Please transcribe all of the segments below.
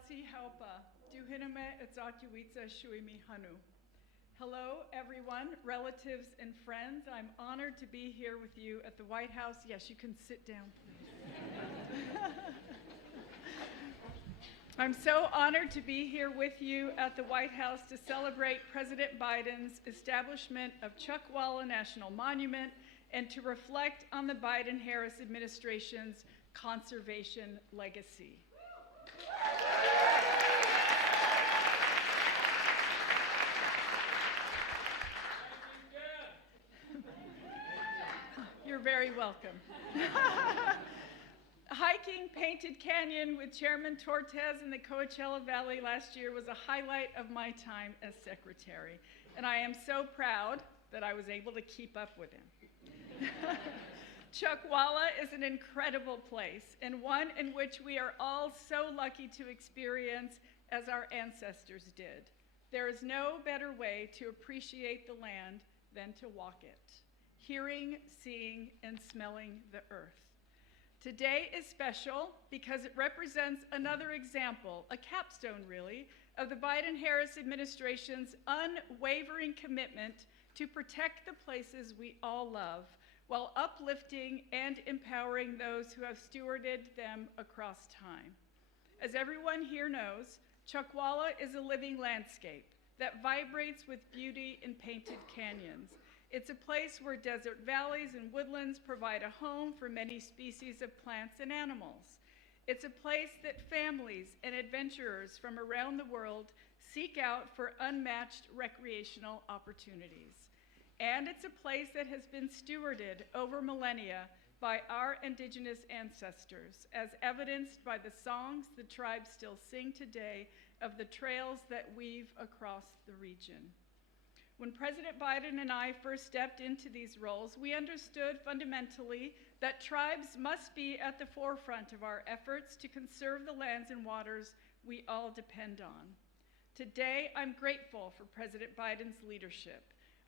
Atsi Haupa, Duhiname Etzatuitza Shuimi Hanu. Hello, everyone, relatives and friends. I'm honored to be here with you at the White House. Yes, you can sit down, please. I'm so honored to be here with you at the White House to celebrate President Biden's establishment of Chuckwalla National Monument and to reflect on the Biden-Harris administration's conservation legacy. You're very welcome. Hiking Painted Canyon with Chairman Tortes in the Coachella Valley last year was a highlight of my time as secretary, and I am so proud that I was able to keep up with him. Chuckwalla is an incredible place, and one in which we are all so lucky to experience as our ancestors did. There is no better way to appreciate the land than to walk it, hearing, seeing, and smelling the earth. Today is special because it represents another example, a capstone really, of the Biden-Harris administration's unwavering commitment to protect the places we all love while uplifting and empowering those who have stewarded them across time. As everyone here knows, Chuckwalla is a living landscape that vibrates with beauty in painted canyons. It's a place where desert valleys and woodlands provide a home for many species of plants and animals. It's a place that families and adventurers from around the world seek out for unmatched recreational opportunities. And it's a place that has been stewarded over millennia by our indigenous ancestors, as evidenced by the songs the tribes still sing today of the trails that weave across the region. When President Biden and I first stepped into these roles, we understood fundamentally that tribes must be at the forefront of our efforts to conserve the lands and waters we all depend on. Today, I'm grateful for President Biden's leadership.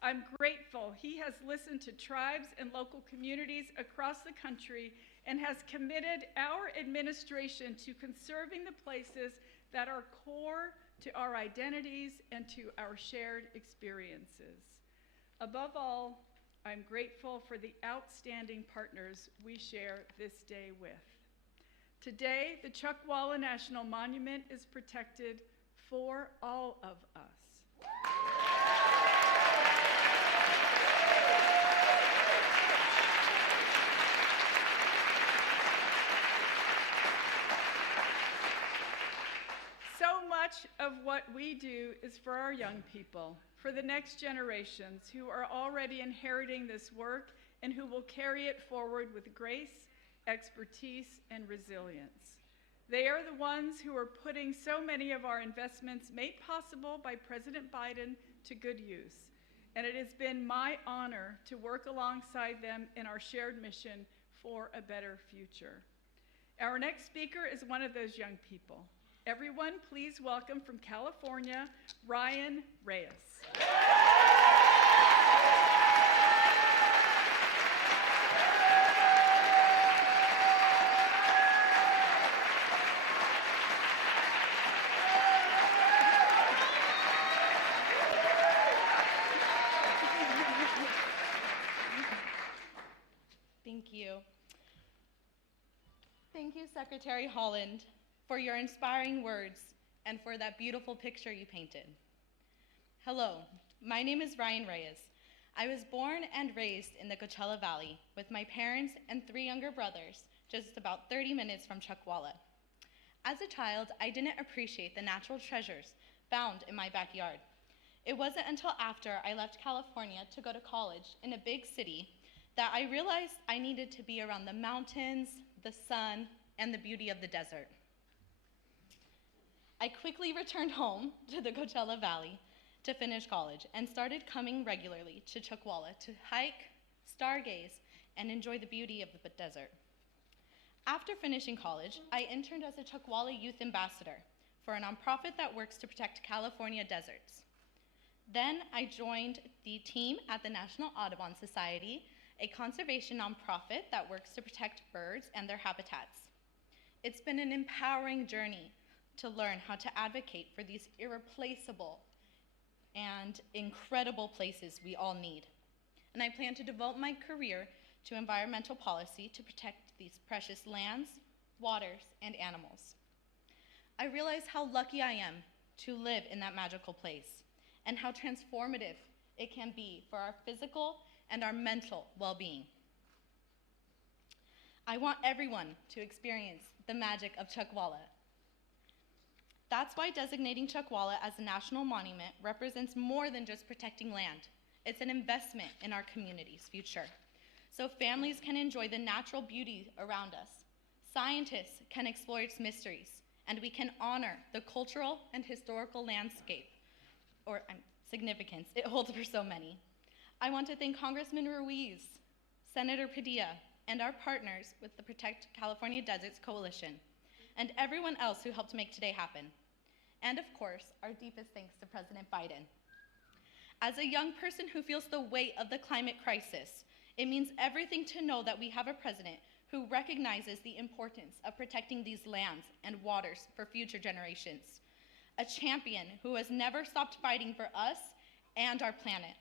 I'm grateful he has listened to tribes and local communities across the country and has committed our administration to conserving the places that are core to our identities and to our shared experiences. Above all, I'm grateful for the outstanding partners we share this day with. Today, the Chuckwalla National Monument is protected for all of us. So much of what we do is for our young people, for the next generations who are already inheriting this work and who will carry it forward with grace, expertise, and resilience. They are the ones who are putting so many of our investments made possible by President Biden to good use. And it has been my honor to work alongside them in our shared mission for a better future. Our next speaker is one of those young people. Everyone, please welcome from California, Ryan Reyes. Thank you. Thank you, Secretary Haaland, for your inspiring words and for that beautiful picture you painted. Hello, my name is Ryan Reyes. I was born and raised in the Coachella Valley with my parents and 3 younger brothers, just about 30 minutes from Chuckwalla. As a child, I didn't appreciate the natural treasures found in my backyard. It wasn't until after I left California to go to college in a big city that I realized I needed to be around the mountains, the sun, and the beauty of the desert. I quickly returned home to the Coachella Valley to finish college and started coming regularly to Chuckwalla to hike, stargaze, and enjoy the beauty of the desert. After finishing college, I interned as a Chuckwalla Youth Ambassador for a nonprofit that works to protect California deserts. Then I joined the team at the National Audubon Society, a conservation nonprofit that works to protect birds and their habitats. It's been an empowering journey to learn how to advocate for these irreplaceable and incredible places we all need. And I plan to devote my career to environmental policy to protect these precious lands, waters, and animals. I realize how lucky I am to live in that magical place and how transformative it can be for our physical and our mental well-being. I want everyone to experience the magic of Chuckwalla. That's why designating Chuckwalla as a national monument represents more than just protecting land. It's an investment in our community's future, so families can enjoy the natural beauty around us, scientists can explore its mysteries, and we can honor the cultural and historical landscape, or significance it holds for so many. I want to thank Congressman Ruiz, Senator Padilla, and our partners with the Protect California Deserts Coalition, and everyone else who helped make today happen. And of course, our deepest thanks to President Biden. As a young person who feels the weight of the climate crisis, it means everything to know that we have a president who recognizes the importance of protecting these lands and waters for future generations. A champion who has never stopped fighting for us and our planet.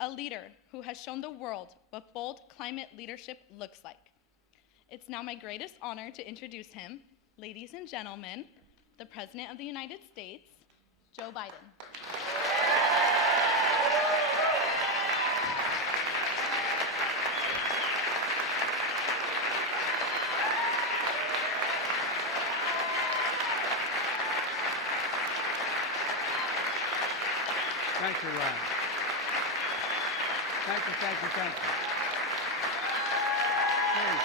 A leader who has shown the world what bold climate leadership looks like. It's now my greatest honor to introduce him, ladies and gentlemen, the President of the United States, Joe Biden. Thank you, Ryan. Thank you, thank you, thank you. Please.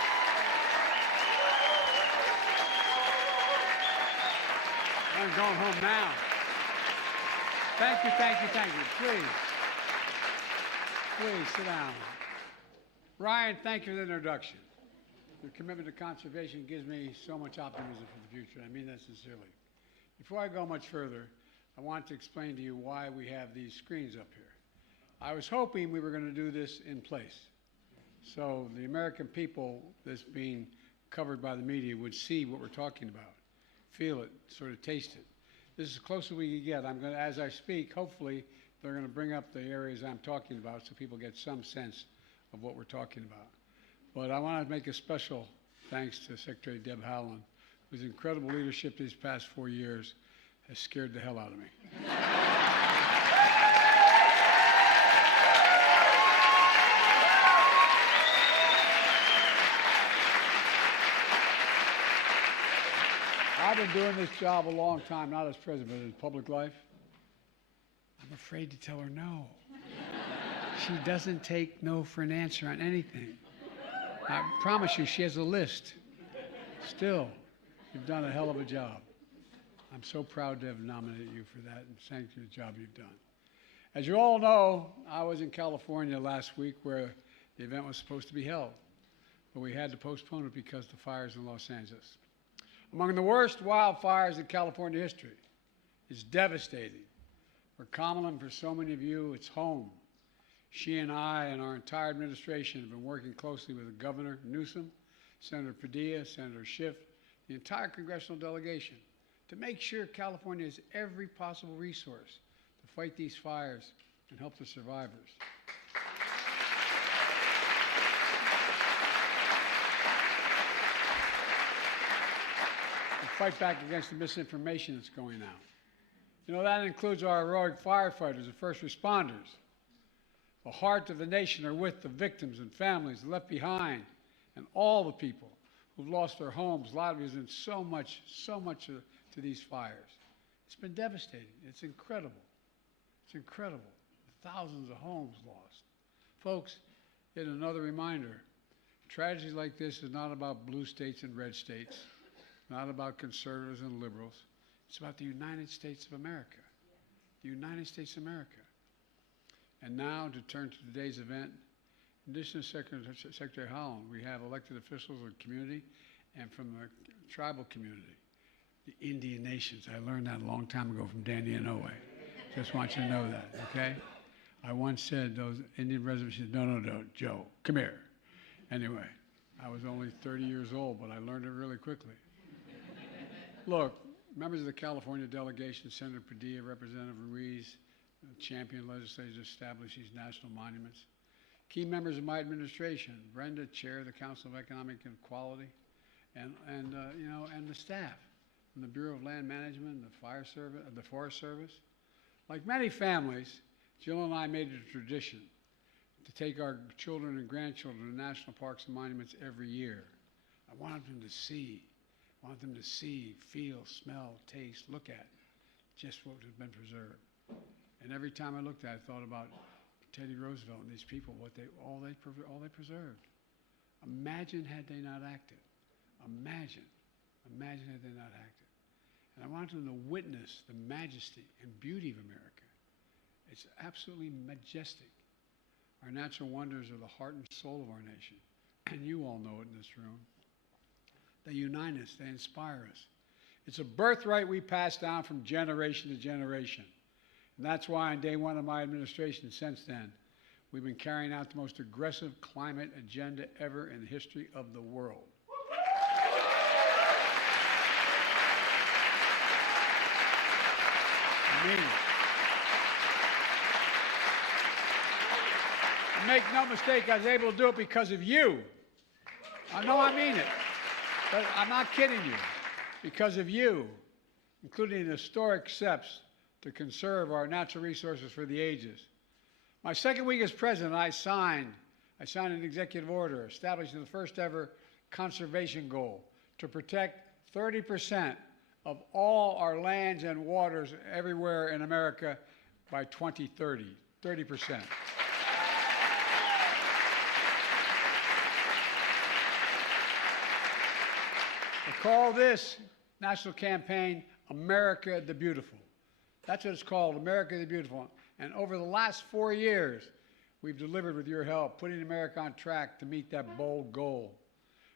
I'm going home now. Thank you, thank you, thank you. Please. Please sit down. Ryan, thank you for the introduction. Your commitment to conservation gives me so much optimism for the future. I mean that sincerely. Before I go much further, I want to explain to you why we have these screens up here. I was hoping we were going to do this in place, so the American people that's being covered by the media would see what we're talking about, feel it, sort of taste it. This is as close as we can get. I'm going to, as I speak, hopefully they're going to bring up the areas I'm talking about so people get some sense of what we're talking about. But I want to make a special thanks to Secretary Deb Haaland, whose incredible leadership these past 4 years has scared the hell out of me. I've been doing this job a long time, not as president, but in public life. I'm afraid to tell her no. She doesn't take no for an answer on anything. I promise you, she has a list. Still, you've done a hell of a job. I'm so proud to have nominated you for that, and thank you for the job you've done. As you all know, I was in California last week where the event was supposed to be held, but we had to postpone it because of the fires in Los Angeles. Among the worst wildfires in California history. It's devastating. For Kamala and for so many of you, it's home. She and I and our entire administration have been working closely with Governor Newsom, Senator Padilla, Senator Schiff, the entire congressional delegation, to make sure California has every possible resource to fight these fires and help the survivors. And fight back against the misinformation that's going out. You know, that includes our heroic firefighters and first responders. The heart of the nation are with the victims and families left behind and all the people who've lost their homes, livelihoods, and so much to these fires. It's been devastating. It's incredible. It's incredible. Thousands of homes lost. Folks, yet another reminder, tragedy like this is not about blue states and red states, not about conservatives and liberals. It's about the United States of America. The United States of America. And now, to turn to today's event, in addition to Secretary Haaland, we have elected officials of the community and from the tribal community, the Indian nations. I learned that a long time ago from Danny Inouye. Just want you to know that, okay? I once said those Indian reservations, no, Joe, come here. Anyway, I was only 30 years old, but I learned it really quickly. Look, members of the California delegation, Senator Padilla, Representative Ruiz, champion legislators to establish these national monuments. Key members of my administration, Brenda, Chair of the Council of Economic Equality, and the staff from the Bureau of Land Management, the Fire Service, the Forest Service. Like many families, Jill and I made it a tradition to take our children and grandchildren to national parks and monuments every year. I wanted them to see, feel, smell, taste, look at just what has been preserved. And every time I looked at it, I thought about Teddy Roosevelt and these people, all they preserved. Imagine had they not acted. Imagine had they not acted. And I wanted them to witness the majesty and beauty of America. It's absolutely majestic. Our natural wonders are the heart and soul of our nation. And you all know it in this room. They unite us, they inspire us. It's a birthright we pass down from generation to generation. And that's why on day one of my administration since then, we've been carrying out the most aggressive climate agenda ever in the history of the world. I mean it. And make no mistake, I was able to do it because of you. I know I mean it. But I'm not kidding you. Because of you, including historic steps to conserve our natural resources for the ages. My second week as president, I signed an executive order establishing the first ever conservation goal to protect 30% of all our lands and waters everywhere in America by 2030. 30%. I call this national campaign America the Beautiful. That's what it's called, America the Beautiful. And over the last 4 years, we've delivered with your help, putting America on track to meet that bold goal.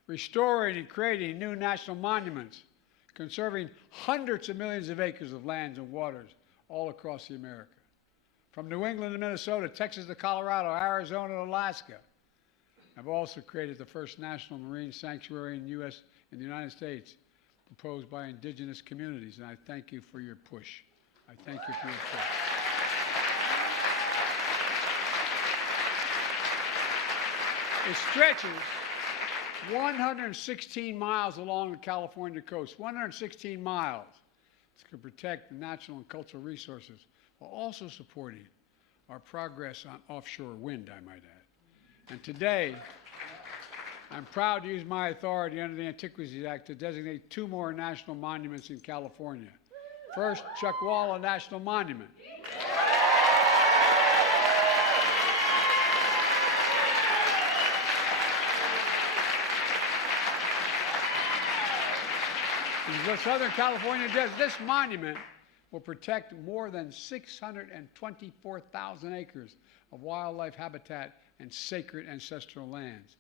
Restoring and creating new national monuments, conserving hundreds of millions of acres of lands and waters all across the America. From New England to Minnesota, Texas to Colorado, Arizona to Alaska. I've also created the first national marine sanctuary in the United States, proposed by indigenous communities, and I thank you for your push. I thank you for your push. It stretches 116 miles along the California coast, 116 miles to protect the natural and cultural resources while also supporting our progress on offshore wind, I might add. And today, I'm proud to use my authority under the Antiquities Act to designate 2 more national monuments in California. First, Chuckwalla National Monument. In the Southern California desert, this monument will protect more than 624,000 acres of wildlife habitat and sacred ancestral lands.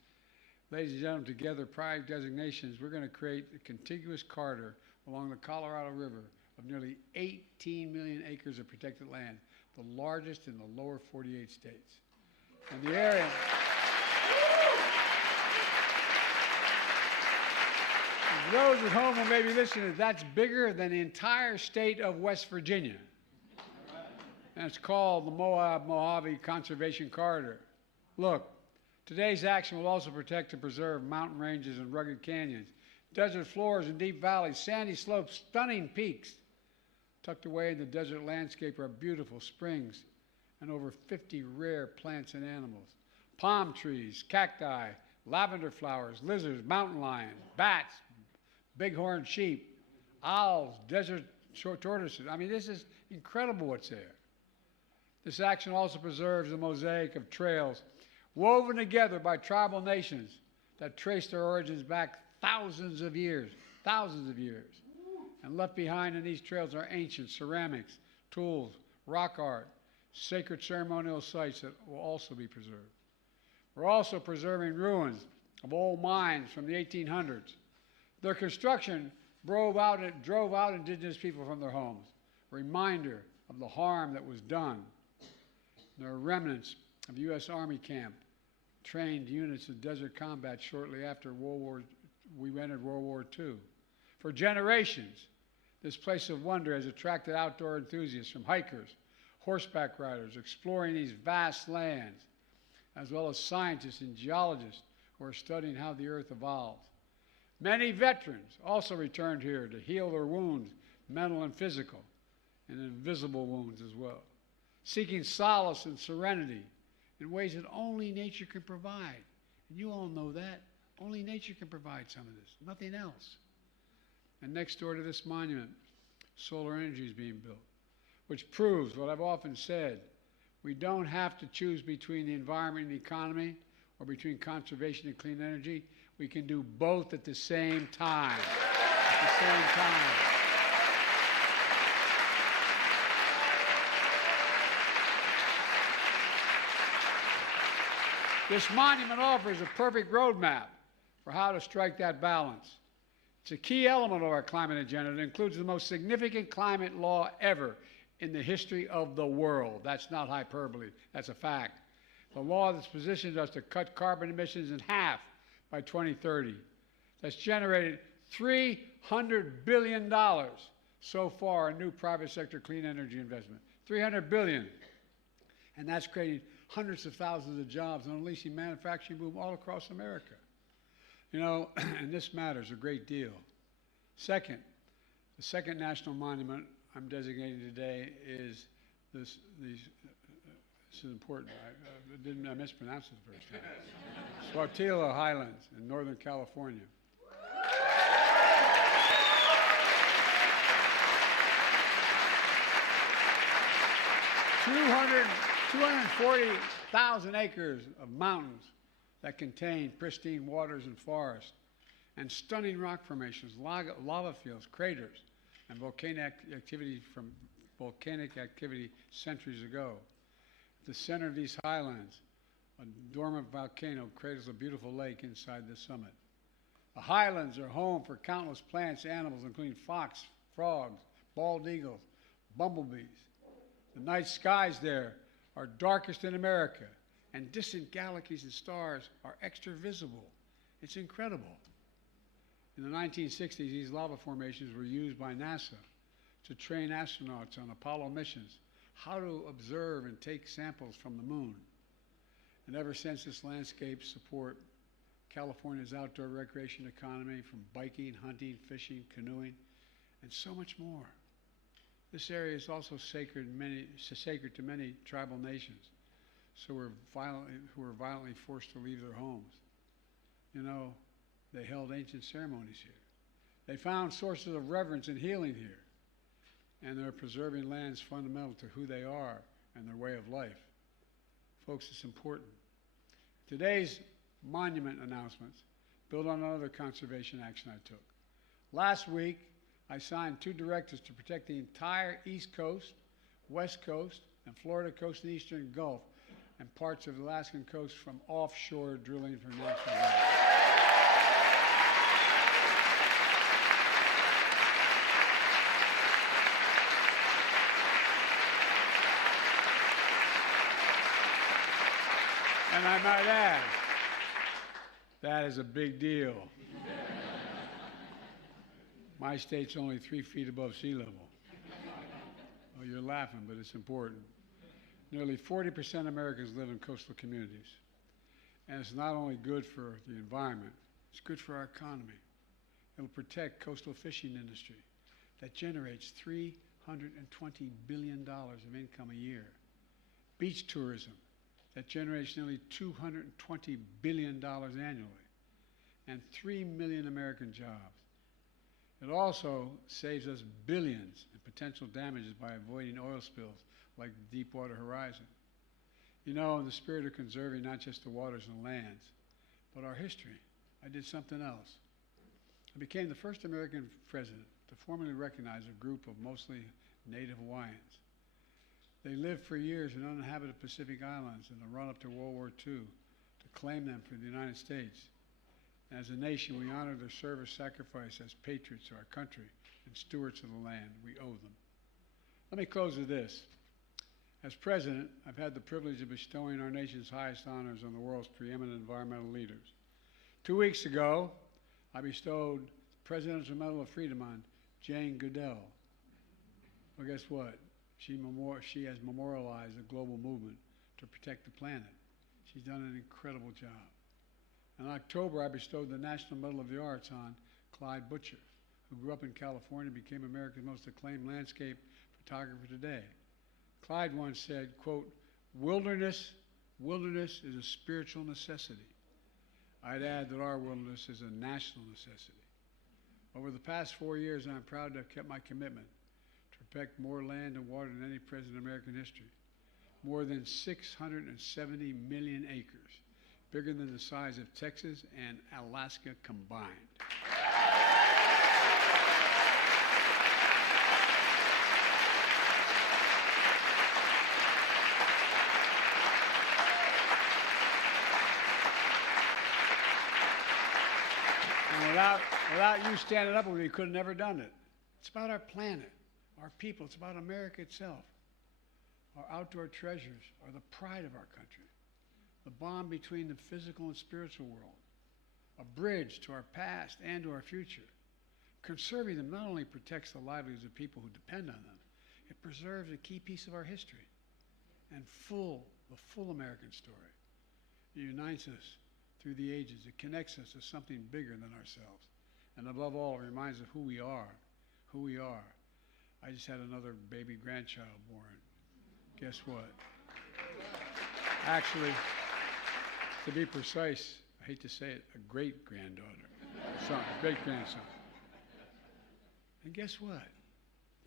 Ladies and gentlemen, together, prior designations, we're going to create a contiguous corridor along the Colorado River of nearly 18 million acres of protected land, the largest in the lower 48 states. And the area... For those at home who may be listening, that's bigger than the entire state of West Virginia. And it's called the Moab-Mojave Conservation Corridor. Look, today's action will also protect and preserve mountain ranges and rugged canyons, desert floors and deep valleys, sandy slopes, stunning peaks. Tucked away in the desert landscape are beautiful springs and over 50 rare plants and animals. Palm trees, cacti, lavender flowers, lizards, mountain lions, bats, bighorn sheep, owls, desert tortoises. I mean, this is incredible what's there. This action also preserves the mosaic of trails woven together by tribal nations that trace their origins back thousands of years. And left behind in these trails are ancient ceramics, tools, rock art, sacred ceremonial sites that will also be preserved. We're also preserving ruins of old mines from the 1800s. Their construction drove out indigenous people from their homes, a reminder of the harm that was done. There are remnants of U.S. Army camp, trained units of desert combat shortly after we entered World War II. For generations, This place of wonder has attracted outdoor enthusiasts from hikers, horseback riders, exploring these vast lands, as well as scientists and geologists who are studying how the earth evolved. Many veterans also returned here to heal their wounds, mental and physical, and invisible wounds as well, seeking solace and serenity in ways that only nature can provide. And you all know that. Only nature can provide some of this, nothing else. And next door to this monument, solar energy is being built, which proves what I've often said. We don't have to choose between the environment and the economy or between conservation and clean energy. We can do both at the same time. At the same time. This monument offers a perfect roadmap for how to strike that balance. It's a key element of our climate agenda. It includes the most significant climate law ever in the history of the world. That's not hyperbole, that's a fact. The law that's positioned us to cut carbon emissions in half by 2030. That's generated $300 billion so far in new private sector clean energy investment. $300 billion. And that's creating hundreds of thousands of jobs and unleashing manufacturing boom all across America. You know, and this matters a great deal. Second, the second national monument I'm designating today is this is important. I mispronounced it the first time. Sattitla Highlands in Northern California. 240,000 acres of mountains that contain pristine waters and forests, and stunning rock formations, lava fields, craters, and volcanic activity centuries ago. At the center of these highlands, a dormant volcano cradles a beautiful lake inside the summit. The highlands are home for countless plants, animals, including fox, frogs, bald eagles, bumblebees. The night skies there are darkest in America, and distant galaxies and stars are extra visible. It's incredible. In the 1960s, these lava formations were used by NASA to train astronauts on Apollo missions how to observe and take samples from the moon. And ever since, this landscape support California's outdoor recreation economy, from biking, hunting, fishing, canoeing, and so much more. This area is also sacred to many tribal nations, who were violently forced to leave their homes. You know, they held ancient ceremonies here. They found sources of reverence and healing here. And they're preserving lands fundamental to who they are and their way of life. Folks, it's important. Today's monument announcements build on another conservation action I took. Last week, I signed 2 directives to protect the entire East Coast, West Coast, and Florida coast and Eastern Gulf, and parts of the Alaskan coast from offshore drilling for natural gas. And I might add, that is a big deal. My state's only 3 feet above sea level. Oh, you're laughing, but it's important. Nearly 40% of Americans live in coastal communities. And it's not only good for the environment, it's good for our economy. It'll protect coastal fishing industry that generates $320 billion of income a year. Beach tourism that generates nearly $220 billion annually. And 3 million American jobs. It also saves us billions in potential damages by avoiding oil spills like the Deepwater Horizon. You know, in the spirit of conserving not just the waters and lands, but our history, I did something else. I became the first American president to formally recognize a group of mostly native Hawaiians. They lived for years in uninhabited Pacific Islands in the run-up to World War II to claim them for the United States. As a nation, we honor their service sacrifice as patriots of our country and stewards of the land. We owe them. Let me close with this. As president, I've had the privilege of bestowing our nation's highest honors on the world's preeminent environmental leaders. 2 weeks ago, I bestowed the Presidential Medal of Freedom on Jane Goodell. Well, guess what? She has memorialized a global movement to protect the planet. She's done an incredible job. In October, I bestowed the National Medal of the Arts on Clyde Butcher, who grew up in California and became America's most acclaimed landscape photographer today. Clyde once said, quote, wilderness is a spiritual necessity. I'd add that our wilderness is a national necessity. Over the past 4 years, I'm proud to have kept my commitment to protect more land and water than any president in American history. More than 670 million acres, bigger than the size of Texas and Alaska combined. And without you standing up with me, we could have never done it. It's about our planet, our people. It's about America itself. Our outdoor treasures are the pride of our country, the bond between the physical and spiritual world, a bridge to our past and to our future. Conserving them not only protects the livelihoods of people who depend on them, it preserves a key piece of our history and the full American story. It unites us through the ages. It connects us to something bigger than ourselves. And above all, it reminds us of who we are. I just had another baby grandchild born. Guess what? Actually, to be precise, I hate to say it, a great-granddaughter, son, great-grandson. And guess what?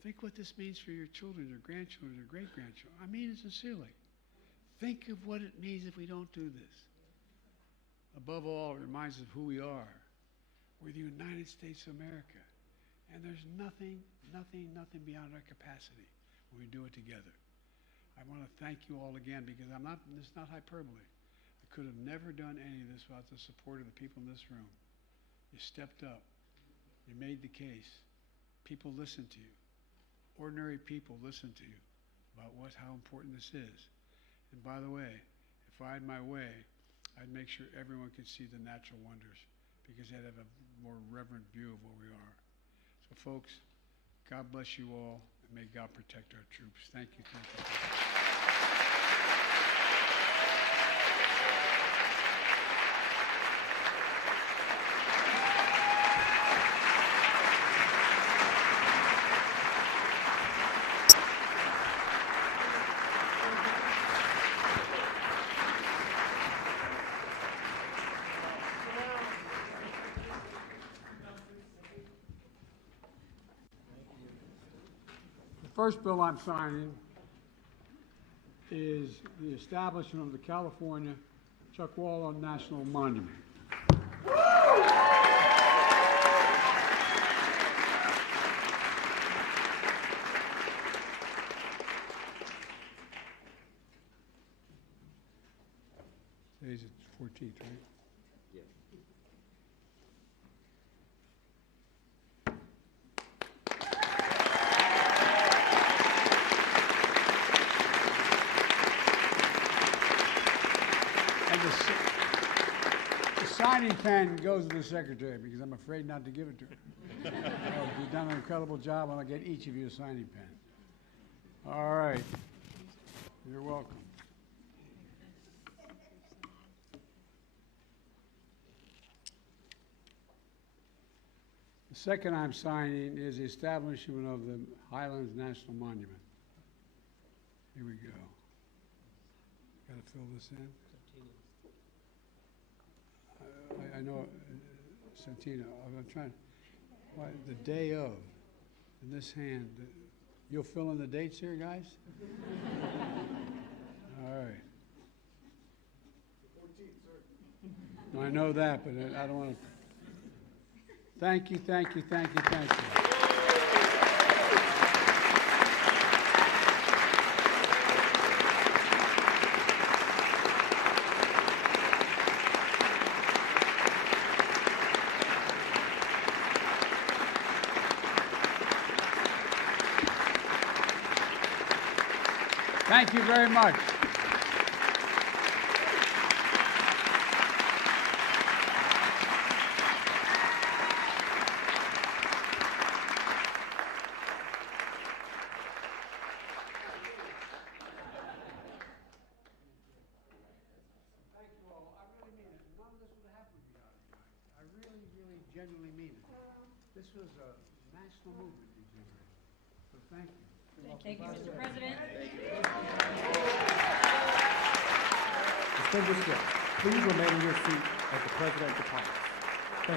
Think what this means for your children, your grandchildren, your great-grandchildren. I mean it sincerely. Think of what it means if we don't do this. Above all, it reminds us of who we are. We're the United States of America. And there's nothing beyond our capacity when we do it together. I want to thank you all again because it's not hyperbole. I could have never done any of this without the support of the people in this room. You stepped up. You made the case. People listened to you. Ordinary people listened to you about how important this is. And by the way, if I had my way, I'd make sure everyone could see the natural wonders because they'd have a more reverent view of where we are. So folks, God bless you all, and may God protect our troops. Thank you. The first bill I'm signing is the establishment of the California Chuckwalla National Monument. Today's the 14th, right? Yes. The signing pen goes to the secretary because I'm afraid not to give it to her. You've done an incredible job, and I'll get each of you a signing pen. All right. You're welcome. The second I'm signing is the establishment of the Highlands National Monument. Here we go. Got to fill this in. I know, Santina, I'm trying, the day of, in this hand, you'll fill in the dates here, guys? All right. The 14th, sir. No, I know that, but I don't want to. Thank you. Thank you very much. genuinely mean it. This was a national movement you generated. So thank you. Thank you, Mr. President. Distinguished guests, please remain in your seat as the President departs.